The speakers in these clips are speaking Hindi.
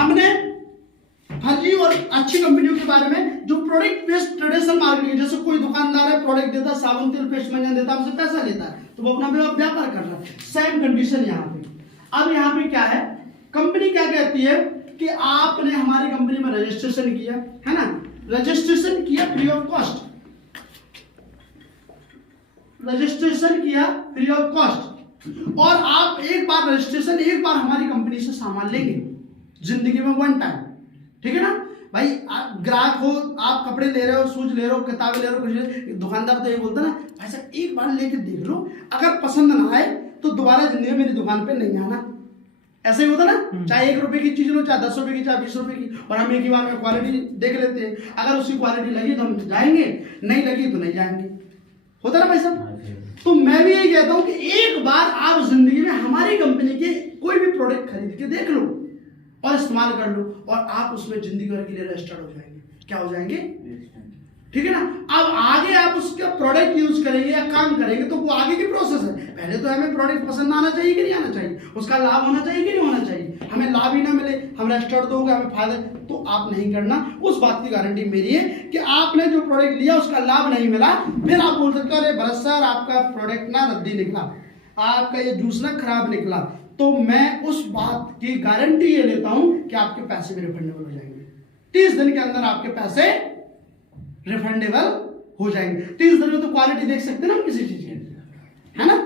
हमने फर्जी और अच्छी कंपनियों के बारे में जो प्रोडक्ट बेस्ड ट्रेडिशनल मार्केटिंग, जैसे कोई दुकानदार है प्रोडक्ट देता है, साबुन तेल पेस्ट मंजन देता है, हमसे पैसा लेता है तो वो अपना व्यापार कर रहा है। सेम कंडीशन यहाँ पे। अब यहाँ पे क्या है, कंपनी क्या कहती है कि आपने हमारी कंपनी में रजिस्ट्रेशन किया है ना, रजिस्ट्रेशन किया फ्री ऑफ कॉस्ट, रजिस्ट्रेशन किया फ्री ऑफ कॉस्ट, और आप एक बार रजिस्ट्रेशन, एक बार हमारी कंपनी से सामान लेंगे जिंदगी में वन टाइम, ठीक है ना भाई। आप ग्राहक हो, आप कपड़े ले रहे हो, शूज ले रहे हो, किताबें ले रहे हो, कुछ दुकानदार तो ये बोलता ना भाई साहब एक बार लेके देख लो, अगर पसंद ना आए तो दोबारा जिंदगी में मेरी दुकान पे नहीं आना। ऐसा ही होता ना, चाहे 1 रुपए की चीज लो, चाहे 10 रुपए की, चाहे 20 रुपए की, और हम एक ही बार में क्वालिटी देख लेते हैं। अगर उसकी क्वालिटी लगी तो हम जाएंगे, नहीं लगी तो नहीं जाएंगे, होता ना भाई साहब। तो मैं भी यही कहता हूं कि एक बार आप जिंदगी में हमारी कंपनी के कोई भी प्रोडक्ट खरीद के देख लो और इस्तेमाल कर लो, और आप उसमें जिंदगी भर के लिए रजिस्टर्ड हो जाएंगे। क्या हो जाएंगे, ठीक है ना। अब आगे आप उसका प्रोडक्ट यूज करेंगे या काम करेंगे तो वो आगे की प्रोसेस है। पहले तो हमें प्रोडक्ट पसंद आना चाहिए कि नहीं आना चाहिए, उसका लाभ होना चाहिए कि नहीं होना चाहिए। हमें लाभ ही ना मिले, हम रजिस्टर्ड दोगे हमें फायदा, तो आप नहीं करना। उस बात की गारंटी मेरी है कि आपने जो प्रोडक्ट लिया उसका लाभ नहीं मिला, फिर आप बोल सकते हो अरे भरत सर आपका प्रोडक्ट ना रद्दी निकला, आपका ये जूस ना खराब निकला, तो मैं उस बात की गारंटी ये लेता हूं कि आपके पैसे भी रिफंडेबल हो जाएंगे। 30 दिन के अंदर आपके पैसे रिफंडेबल हो जाएंगे। 30 दिन में तो क्वालिटी देख सकते हैं ना हम किसी चीज की, है ना,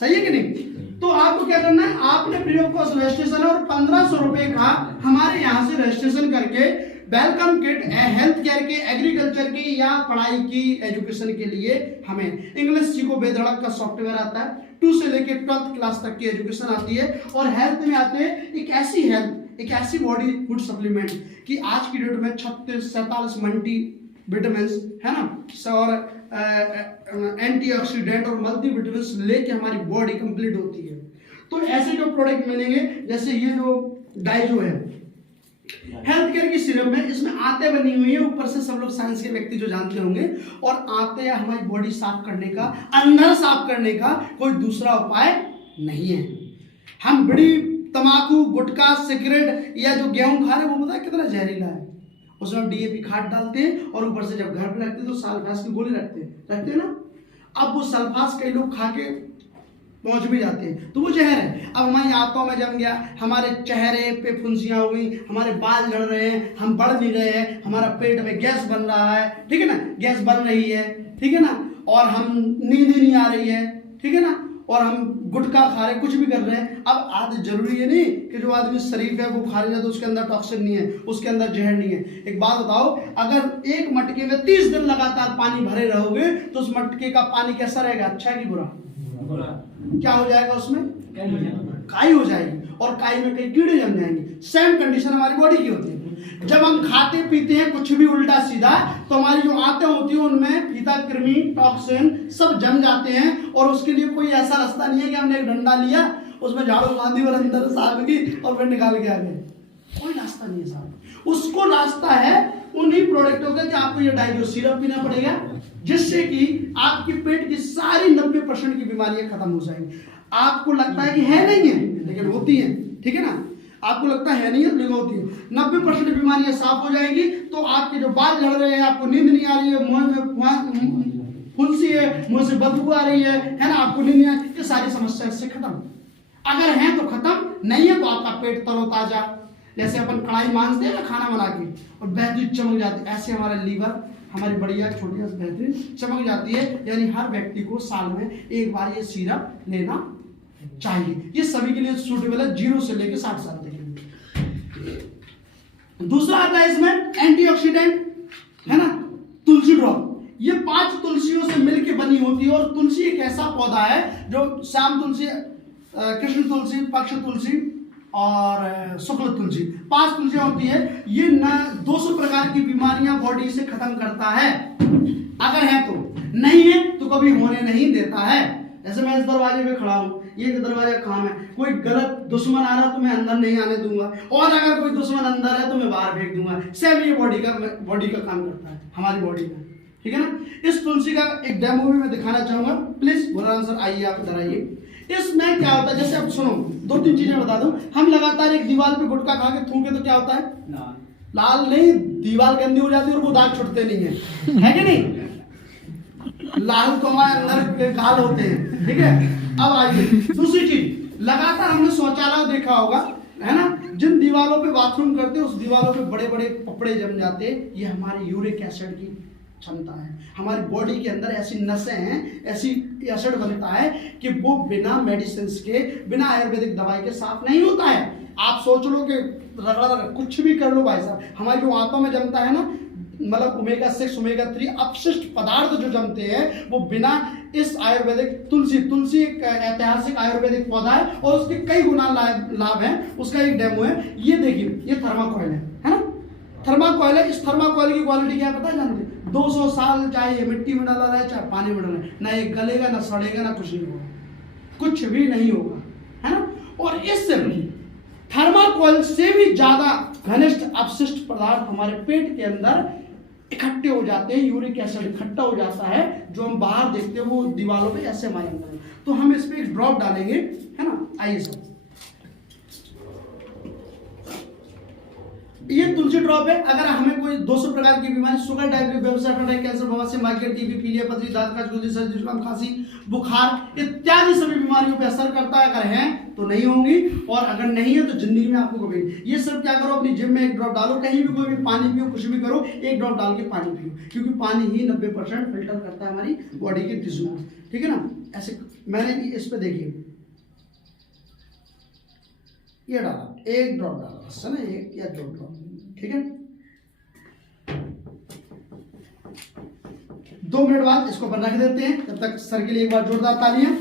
सही है कि नहीं। तो आपको क्या करना है, आपने फ्री ऑफ कॉस्ट रजिस्ट्रेशन और 1500 रुपए का हमारे यहाँ से रजिस्ट्रेशन करके वेलकम किट हेल्थ केयर के, एग्रीकल्चर की या पढ़ाई की एजुकेशन के लिए हमें इंग्लिश सीखो बेधड़क का सॉफ्टवेयर आता है, 2 से लेके 12th क्लास तक की एजुकेशन आती है। और हेल्थ में आते हैं एक ऐसी हेल्थ, एक ऐसी बॉडी फूड सप्लीमेंट कि आज की डेट में 36-47 मल्टी विटामिन है ना, और एंटीऑक्सीडेंट और मल्टी विटामिन लेके हमारी बॉडी कंप्लीट होती है। तो ऐसे जो प्रोडक्ट मिलेंगे, जैसे ये जो डाइजो है हेल्थ केयर की सिरप में, इसमें आते बनी हुई है, ऊपर से सब लोग साइंस के व्यक्ति जो जानते होंगे, और आते हमारी बॉडी साफ करने का, अंदर साफ करने का कोई दूसरा उपाय नहीं है। हम बीड़ी, तंबाकू, गुटखा, सिगरेट या जो गेहूं खा रहे हैं वो पता है कितना जहरीला है, उसमें डीएपी खाद डालते हैं और ऊपर से जब घर पे रखते हैं तो सल्फास की गोली रखते हैं ना। अब वो सल्फास कई लोग खा के पहुंच भी जाते हैं तो वो जहर है। अब हमारी आंतों में जम गया, हमारे चेहरे पे फुंसियां हो गई, हमारे बाल झड़ रहे हैं, हम बढ़ नहीं रहे हैं, हमारा पेट में गैस बन रहा है, ठीक है ना, गैस बन रही है, ठीक है ना, और हम नींद नहीं आ रही है, ठीक है ना, और हम गुटखा खा रहे, कुछ भी कर रहे हैं। अब आज जरूरी है नहीं कि जो आदमी शरीफ है वो खा रहा है तो उसके अंदर टॉक्सिन नहीं है, उसके अंदर जहर नहीं है। एक बात बताओ, अगर एक मटके में 30 दिन लगातार पानी भरे रहोगे तो उस मटके का पानी कैसा रहेगा, अच्छा है कि बुरा? क्या हो जाएगा उसमें, काई हो जाएगी, और काई में कई कीड़े जम जाएंगे। सेम कंडीशन हमारी बॉडी की होती है। जब हम खाते पीते हैं कुछ भी उल्टा सीधा, तो हमारी जो आंतें होती है उनमें फीता, कृमि, टॉक्सिन सब जम जाते हैं, और उसके लिए कोई ऐसा रास्ता नहीं है कि हमने एक डंडा लिया, उसमें झाड़ू बांधी और अंदर साफ की और फिर निकाल के आ गए, कोई रास्ता नहीं है साहब। उसको रास्ता है उन्हीं प्रोडक्टों का कि आपको ये डाइजो सिरप पीना पड़ेगा, जिससे कि आपकी पेट की सारी 90% की बीमारियां खत्म हो जाएंगी। आपको लगता है कि है नहीं है, लेकिन होती है, ठीक है ना, आपको लगता है नहीं है लेकिन होती है। 90% बीमारियां साफ हो जाएंगी, तो आपके जो बाल झड़ रहे हैं, आपको नींद नहीं आ रही है, मुंह में फुंसी है, मुंह से बदबू आ रही है ना, आपको नींद नहीं आ रही, ये सारी समस्या इससे खत्म। अगर है तो खत्म, नहीं है तो आपका पेट तरोताजा, जैसे अपन कढ़ाई मांजते हैं ना खाना बना के और बेहतरीन चमक जाती है, ऐसे हमारा लीवर, हमारी बढ़िया छोटी बेहतरीन चमक जाती है। यानी हर व्यक्ति को साल में एक बार ये सिरप लेना चाहिए। ये सभी के लिए सूटेबल है, 0 से लेकर 60 साल तक। दूसरा आता है इसमें एंटीऑक्सीडेंट, है ना, तुलसी ड्रॉप। ये 5 तुलसियों से मिलकर बनी होती है, और तुलसी एक ऐसा पौधा है जो श्याम तुलसी, कृष्ण तुलसी, पक्ष तुलसी और शुक्ल तुलसी, 5 तुलसियां होती है। ये न 200 प्रकार की बीमारियां बॉडी से खत्म करता है, अगर है तो, नहीं है तो कभी होने नहीं देता है। जैसे मैं इस दरवाजे पे खड़ा हूँ, ये दरवाजा काम है, कोई गलत दुश्मन आ रहा तो मैं अंदर नहीं आने दूंगा, और अगर कोई दुश्मन अंदर है तो मैं बाहर फेंक दूंगा। सेम ये बॉडी का काम करता है, हमारी बॉडी का, ठीक है ना। इस तुलसी का एक डेमो भी मैं दिखाना चाहूंगा, प्लीज बोला सर, आइए आप इधर आइए। इसमें क्या होता है, जैसे अब सुनो 2-3 चीजें बता दूं। हम लगातार एक दीवार पे गुटखा खा के थूके तो क्या होता है, लाल नहीं, दीवार गंदी हो जाती है और वो दाग छुटते नहीं है कि नहीं, लाल तो हमारे अंदर के गाल होते हैं, ठीक है। अब आइए दूसरी चीज, लगातार हमने शौचालय देखा होगा, है ना, जिन दीवारों पे बाथरूम करते हैं उस दीवारों पे बड़े बड़े कपड़े जम जाते हैं, ये हमारे यूरिक एसिड की क्षमता है। हमारी बॉडी के अंदर ऐसी नसें हैं, ऐसी एसिड बनता है कि वो बिना मेडिसिन के, बिना आयुर्वेदिक दवाई के साफ नहीं होता है। आप सोच लो कि रगड़ा कुछ भी कर लो भाई साहब, हमारी जो आंतों में जमता है ना, मतलब ओमेगा 6 ओमेगा 3 अपशिष्ट पदार्थ जो जमते हैं वो बिना इस आयुर्वेदिक, तुलसी एक ऐतिहासिक आयुर्वेदिक पौधा है और उसके कई गुना लाभ है। उसका एक डेमो है, ये देखिए, ये थर्माकोइल है ना, थर्माकोइल है। इस थर्माकोइल की क्वालिटी क्या है पता है, जानते, 200 साल चाहे ये मिट्टी में डाला रहे चाहे पानी में डाला, ना ये गलेगा ना सड़ेगा ना कुछ नहीं होगा, कुछ भी नहीं होगा, है ना। और इस थर्माकोइल से भी ज्यादा घनिष्ठ अपशिष्ट पदार्थ हमारे पेट के अंदर इकट्ठे हो जाते हैं, यूरिक एसिड इकट्ठा हो जाता है, जो हम बाहर देखते हैं वो दीवारों पे ऐसे हमारे अंदर है। तो हम इस पे एक ड्रॉप डालेंगे, है ना। आइए सर, ये तुलसी ड्रॉप है। अगर हमें कोई 200 प्रकार की बीमारी, शुगर, डायबिटीज, व्यवसाय, कैंसर, बवासीर, माइग्रेन, टीबी, पीलिया, पथरी, दांत का सर्दी, जुकाम, खांसी, बुखार इत्यादि सभी बीमारियों पे असर करता है। अगर है तो नहीं होंगी, और अगर नहीं है तो जिंदगी में आपको कभी। ये सब क्या करो, अपनी जिम में एक ड्रॉप डालो, कहीं भी कोई भी पानी पियो, कुछ भी करो, एक ड्रॉप डाल के पानी पियो, क्योंकि पानी ही 90% फिल्टर करता है हमारी बॉडी के टिश्यू को, ठीक है ना। ऐसे मैंने इस पे देखिए, ये डाला, एक ड्रॉप डाला बस, है ना, एक या 2 ड्रॉप, ठीक है। 2 मिनट बाद इसको अपन रख देते हैं, तब तक सर के लिए एक बार जोरदार तालियां,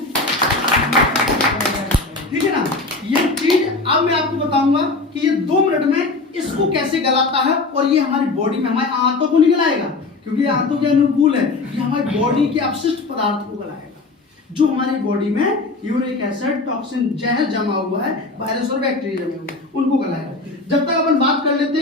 ठीक है ना। ये चीज अब मैं आपको बताऊंगा कि ये 2 मिनट में इसको कैसे गलाता है, और ये हमारी बॉडी में हमारे आंतों को नहीं गलाएगा, क्योंकि आंतों के अनुकूल है, ये हमारी बॉडी के अपशिष्ट पदार्थ को गलाएगा, जो हमारी बॉडी में यूरिक एसिड, टॉक्सिन, जहर जमा हुआ है, वायरस और बैक्टीरिया जमे हुए हैं, उनको गलाएगा। जब तक अपन बात कर लेते हैं